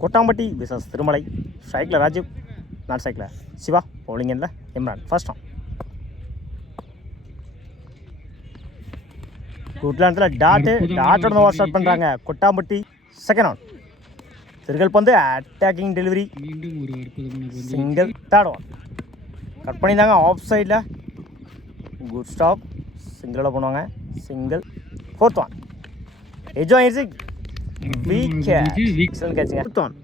Kottampatti versus Thirumalai. ஸ்ட்ரைக்கில் Rajiv, not ஸ்ட்ரைக்கில் Siva, bowling எண்ணில் இம்ரான். ஃபர்ஸ்ட் ஆன். குட்லாண்டில் டாட்டோட ஓவர் ஸ்டார்ட் பண்ணுறாங்க கொட்டாம்பட்டி. செகண்ட் ஆன். திருகல் பந்து attacking delivery, single. Third one cut பண்ணியிருந்தாங்க ஆஃப் சைடில், குட் ஸ்டாப், சிங்கிளோட பண்ணுவாங்க, சிங்கிள். ஃபோர்த் ஒன் எஜ் ஆயிடுச்சு, கேட்சுங்க. ஃபிஃப்த் ஒன்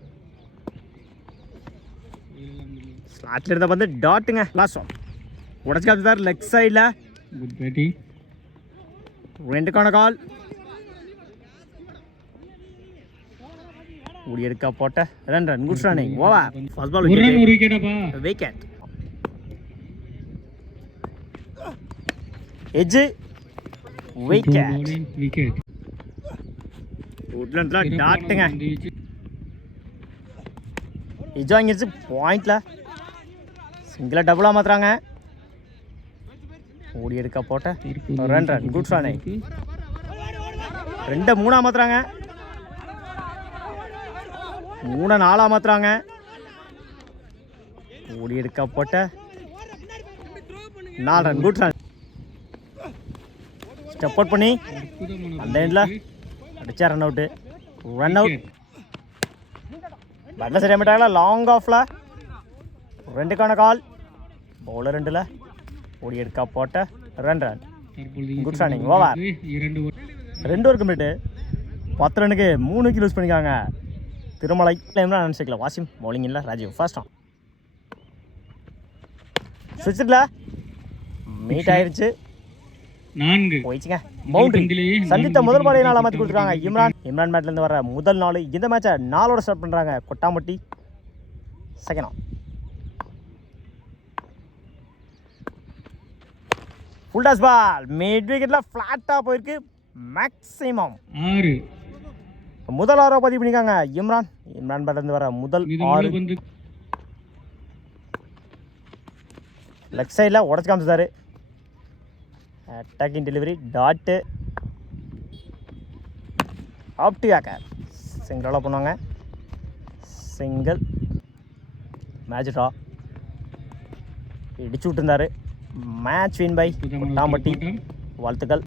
ஸ்லாட்டில் இருந்த பந்து டாட்டுங்க. லாஸ்ட் ஒன் உடச்சி காமிச்சார் லெக் சைடில், குட் பேட்டிங், ரெண்டுக்கான கால். ஓடி எடுக்க போட்ட run good running over. First ball wicket. Edge wicket. உட்லண்ட்ல டாட்டுங்க. எட்ஜ் வாங்கிடுச்சு பாயிண்ட்ல, சிங்கிளா டபுளா மாத்துறாங்க. ஓடி எடுக்க போட்ட ரன் குட் ரன்னிங். 2-3 மாத்துறாங்க, 3-4 மாத்துறாங்க. ஓடி எடுக்க போட்ட 4 run good run. Step out பண்ணி அந்த எண்டில் அடிச்சா run out. Run out battle சரியாக மாட்டாங்களா. லாங் ஆஃபில் 2க்கான கால். பவுலர் 2ல் ஓடி எடுக்க போட்ட run good running over. 2 over complete. 10 ரனுக்கு 3 விக்கெட் லூஸ் பண்ணிக்காங்க திருமலை. டைம்லாம் நினச்சிக்கல. வாசிம் பவுலிங் இல்லை, ராஜீவ். ஃபர்ஸ்ட் ஆன். சுவிட்சில் மீட் ஆயிடுச்சு, போயிடுச்சுங்க. பவுண்டரி. சந்தித்த முதல் பாலையை 4 மாற்றி கொடுத்துருக்காங்க இம்ரான் பேட்லேருந்து வர முதல் 4. இந்த மேட்சை 4ஓட ஸ்டார்ட் பண்ணுறாங்க கொட்டாம்பட்டி. செகண்ட் ஆன். ஃபுல் டாஸ் பால் மிட் விக்கெட்டில் ஃப்ளாட்டாக போயிருக்கு. மேக்ஸிமம் 6. முதல் 6 பதிவு பண்ணிக்காங்க இம்ரான் பேட்லேருந்து வர முதல் 6. லெக் சைடில் உடச்சு காமிச்சாரு. அட்டாக்கிங் டெலிவரி டாட்டு, ஆப்டி ஆக்கர், சிங்கிளாக பண்ணுவாங்க, சிங்கிள். Match draw. இடிச்சு விட்டுருந்தாரு. Match win by Kottampatti. வாழ்த்துக்கள்.